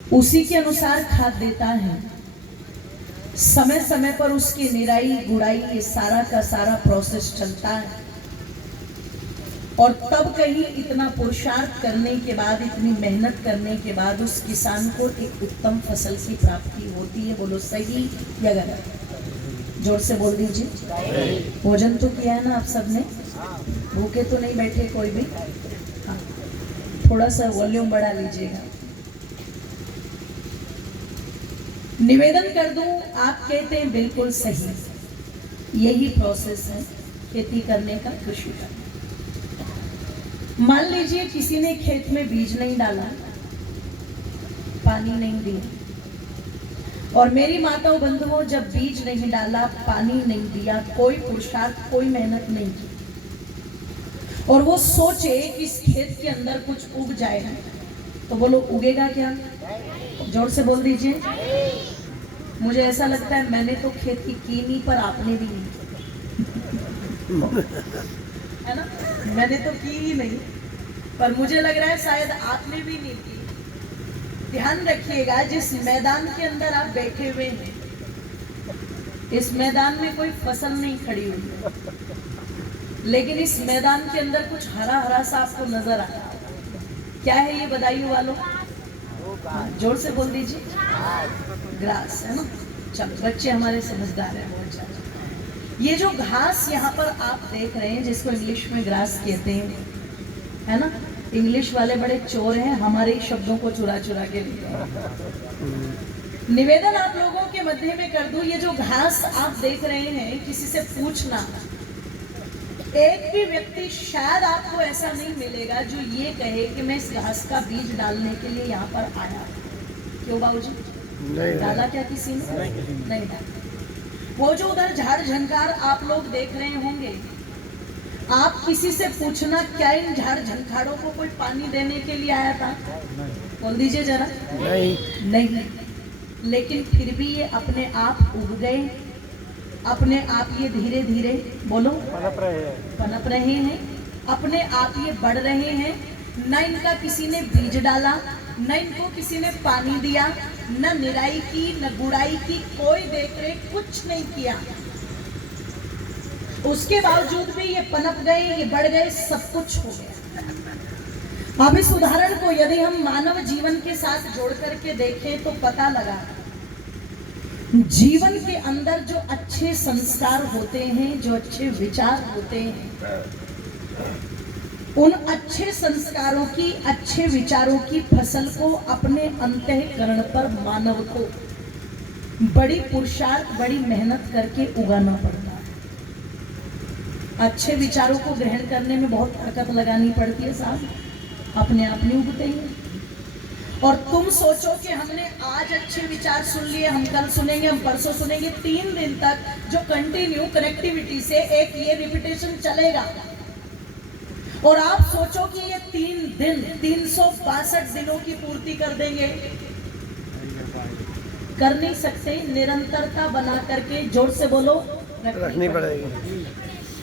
उसी के अनुसार खाद देता है। समय समय पर उसकी निराई गुड़ाई ये सारा का सारा प्रोसेस चलता है। और तब कहीं इतना पुरुषार्थ करने के बाद, इतनी मेहनत करने के बाद उस किसान को एक उत्तम फसल की प्राप्ति होती है। बोलो सही या गलत? जोर से बोल दीजिए। भोजन तो किया है ना आप सबने? भूखे तो नहीं बैठे कोई भी? हाँ, थोड़ा सा वॉल्यूम बढ़ा लीजिएगा। निवेदन कर दूं, आप कहते हैं बिल्कुल सही। यही प्रोसेस है खेती करने का, कृषि का। मान लीजिए किसी ने खेत में बीज नहीं डाला, पानी नहीं दिया। और मेरी माताओं बंधुओं, जब बीज नहीं डाला, पानी नहीं दिया, कोई पुरुषार्थ, कोई मेहनत नहीं की, और वो सोचे कि इस खेत के अंदर कुछ उग जाएगा, तो बोलो उगेगा क्या? जोर से बोल दीजिए। मुझे ऐसा लगता है मैंने तो खेती की नहीं, पर आपने भी नहीं, है ना? मैंने तो की ही नहीं, पर मुझे लग रहा है शायद आपने भी नहीं की। ध्यान रखिएगा, जिस मैदान के अंदर आप बैठे हुए हैं, इस मैदान में कोई फसल नहीं खड़ी हुई है, लेकिन इस मैदान के अंदर कुछ हरा हरा सा आपको नजर आ रहा है। क्या है ये बदायूं वालों? हाँ, जोर से बोल दीजिए। ग्रास है ना? चलो, बच्चे हमारे समझदार हैं बहुत ज्यादा। ये जो घास यहाँ पर आप देख रहे हैं, जिसको इंग्लिश में ग्रास कहते हैं, है ना? इंग्लिश वाले बड़े चोर हैं, हमारे ही शब्दों को चुरा चुरा के लेते। निवेदन आप लोगों के मध्य में कर दूं, ये जो घास आप देख रहे हैं, किसी से पूछना, एक भी व्यक्ति शायद आपको ऐसा नहीं मिलेगा जो ये कहे कि मैं इस घास का बीज डालने के लिए यहाँ पर आया। क्यों बाबूजी? डाला क्या किसी ने? नहीं डाला। वो जो उधर झाड़ झंकार आप लोग देख रहे होंगे, आप किसी से पूछना, क्या इन झाड़ झंखाड़ों को कोई पानी देने के लिए आया था? बोल दीजिए जरा। नहीं। लेकिन फिर भी ये अपने आप उग गए, अपने आप ये धीरे धीरे, बोलो, पनप रहे हैं, अपने आप ये बढ़ रहे हैं। न इनका किसी ने बीज डाला, न इनको किसी ने पानी दिया, न निराई की, न गुड़ाई की, कोई देख रेख कुछ नहीं किया। उसके बावजूद भी ये पनप गए, ये बढ़ गए, सब कुछ हो गया। अब इस उदाहरण को यदि हम मानव जीवन के साथ जोड़ करके देखें तो पता लगा, जीवन के अंदर जो अच्छे संस्कार होते हैं, जो अच्छे विचार होते हैं, उन अच्छे संस्कारों की, अच्छे विचारों की फसल को अपने अंतःकरण पर मानव को बड़ी पुरुषार्थ, बड़ी मेहनत करके उगाना पड़ता है। अच्छे विचारों को ग्रहण करने में बहुत ताकत लगानी पड़ती है साहब, अपने आप नहीं उगते हैं। और तुम सोचो कि हमने आज अच्छे विचार सुन लिए, हम कल सुनेंगे, हम परसों सुनेंगे, 3 दिन तक जो कंटिन्यू कनेक्टिविटी से एक ये रिपीटेशन चलेगा। और आप सोचो कि ये 3 दिन 362 दिनों की पूर्ति कर देंगे? कर नहीं सकते। निरंतरता बना करके, जोर से बोलो, रखनी पड़ेगी।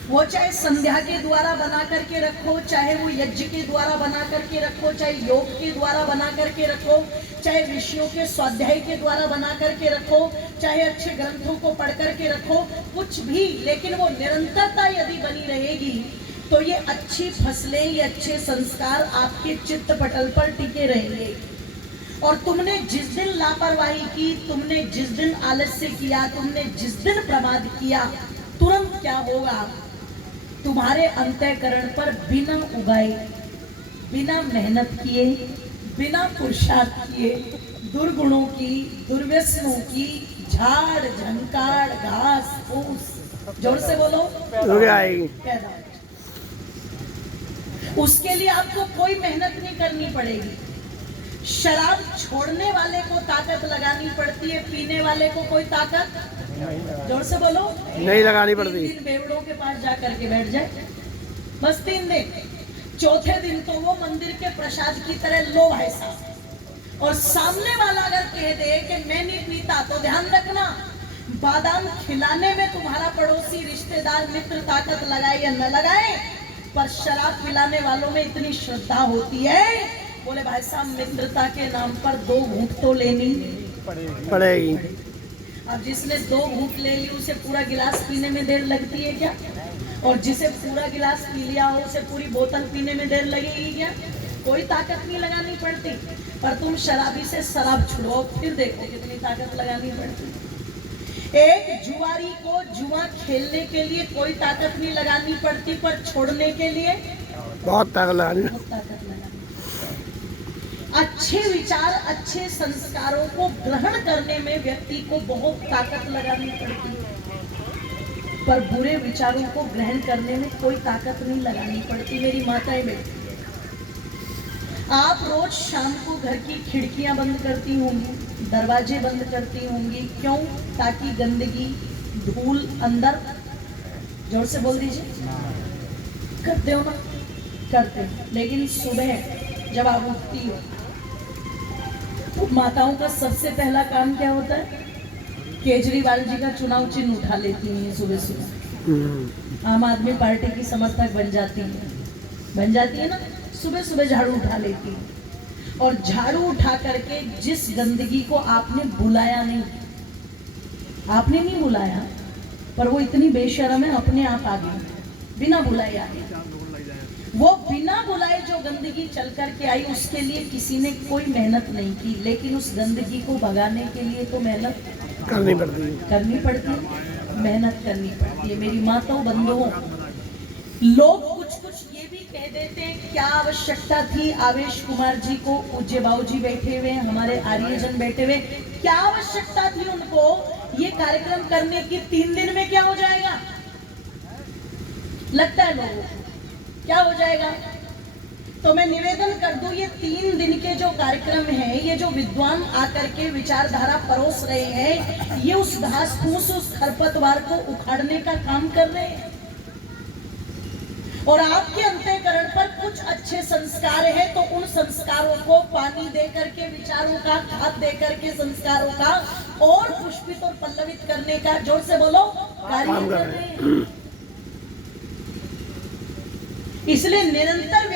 वो चाहे संध्या के द्वारा बना करके रखो, चाहे वो यज्ञ के द्वारा बना करके रखो, चाहे योग के द्वारा बना करके रखो, चाहे ऋषियों के स्वाध्याय के द्वारा बना करके रखो, चाहे अच्छे ग्रंथों को पढ़ करके रखो, कुछ भी, लेकिन वो निरंतरता यदि बनी रहेगी तो ये अच्छी फसलें, ये अच्छे संस्कार आपके चित्त पटल पर टिके रहेंगे। और तुमने जिस दिन लापरवाही की, तुमने जिस दिन आलस्य किया, तुमने जिस दिन प्रमाद किया, तुरंत क्या होगा? तुम्हारे अंतःकरण पर बिना उगाए, बिना मेहनत किए, बिना पुरुषार्थ किए, दुर्गुणों की, दुर्व्यसनों की, झाड़ झंकार, घास फूस, जोर से बोलो, पैदा। उसके लिए आपको कोई मेहनत नहीं करनी पड़ेगी। शराब छोड़ने वाले को ताकत लगानी पड़ती है, पीने वाले को कोई ताकत, जोर से बोलो, नहीं लगानी पड़ती। 3 दिन बेवड़ों के पास जा करके बैठ जाए, बस 3 दिन। चौथे दिन तो वो मंदिर के प्रसाद की तरह लो भाई साहब। और सामने वाला अगर कह दे कि मैं नहीं पीता, तो ध्यान रखना, बादाम खिलाने में तुम्हारा पड़ोसी, रिश्तेदार, मित्र ताकत लगाए या न लगाए, पर शराब पिलाने वालों में इतनी श्रद्धा होती है बोले भाई साहब मित्रता के नाम पर 2 घूंट तो लेनी पड़ेगी। अब जिसने 2 घूंट ले ली उसे पूरा गिलास पीने में देर लगती है क्या? और जिसे पूरा गिलास पी लिया हो उसे पूरी बोतल पीने में देर लगेगी क्या? कोई ताकत नहीं लगानी पड़ती। पर तुम शराबी से शराब छुड़वाओ, फिर देखो कितनी ताकत लगानी पड़ती। एक जुआरी को जुआ खेलने के लिए कोई ताकत नहीं लगानी पड़ती, पर छोड़ने के लिए बहुत ताकत लगानी। अच्छे विचार, अच्छे संस्कारों को ग्रहण करने में व्यक्ति को बहुत ताकत लगानी पड़ती है, पर बुरे विचारों को ग्रहण करने में कोई ताकत नहीं लगानी पड़ती। मेरी माताएं बेटी, आप रोज शाम को घर की खिड़कियां बंद करती होंगी, दरवाजे बंद करती होंगी, क्यों? ताकि गंदगी, धूल अंदर, जोर से बोल दीजिए, करते हो ना? करते हो। लेकिन सुबह जब आप उठती हो तो माताओं का सबसे पहला काम क्या होता है? केजरीवाल जी का चुनाव चिन्ह उठा लेती हैं सुबह सुबह। आम आदमी पार्टी की समर्थक बन जाती है ना, सुबह सुबह झाड़ू उठा लेती है। और झाड़ू उठा करके जिस गंदगी को आपने बुलाया नहीं, आपने नहीं बुलाया, पर वो इतनी बेशर्म है अपने आप आ गई, बिना बुलाए आ गई। वो बिना बुलाए जो गंदगी चल कर के आई, उसके लिए किसी ने कोई मेहनत नहीं की, लेकिन उस गंदगी को भगाने के लिए तो मेहनत करनी पड़ती है, मेहनत करनी पड़ती है। मेरी माताओं बंधुओं, लोग कुछ ये भी कह देते हैं, क्या आवश्यकता थी आवेश कुमार जी को, पूज्य बाबू जी बैठे हुए, हमारे आर्यजन बैठे हुए, क्या आवश्यकता थी उनको ये कार्यक्रम करने की? 3 दिन में क्या हो जाएगा लगता है लोगों को? क्या हो जाएगा? तो मैं निवेदन कर दूं, ये 3 दिन के जो कार्यक्रम हैं, ये जो विद्वान आकर के विचारधारा परोस रहे हैं, ये उस घास फूस, उस खरपतवार को उखाड़ने का काम कर रहे हैं। और आपके अंतःकरण पर कुछ अच्छे संस्कार है तो उन संस्कारों को पानी दे करके, विचारों का खाद दे करके, संस्कारों का और पुष्पित और पल्लवित करने का, जोर से बोलो, कार्य कर रहे हैं। इसलिए निरंतर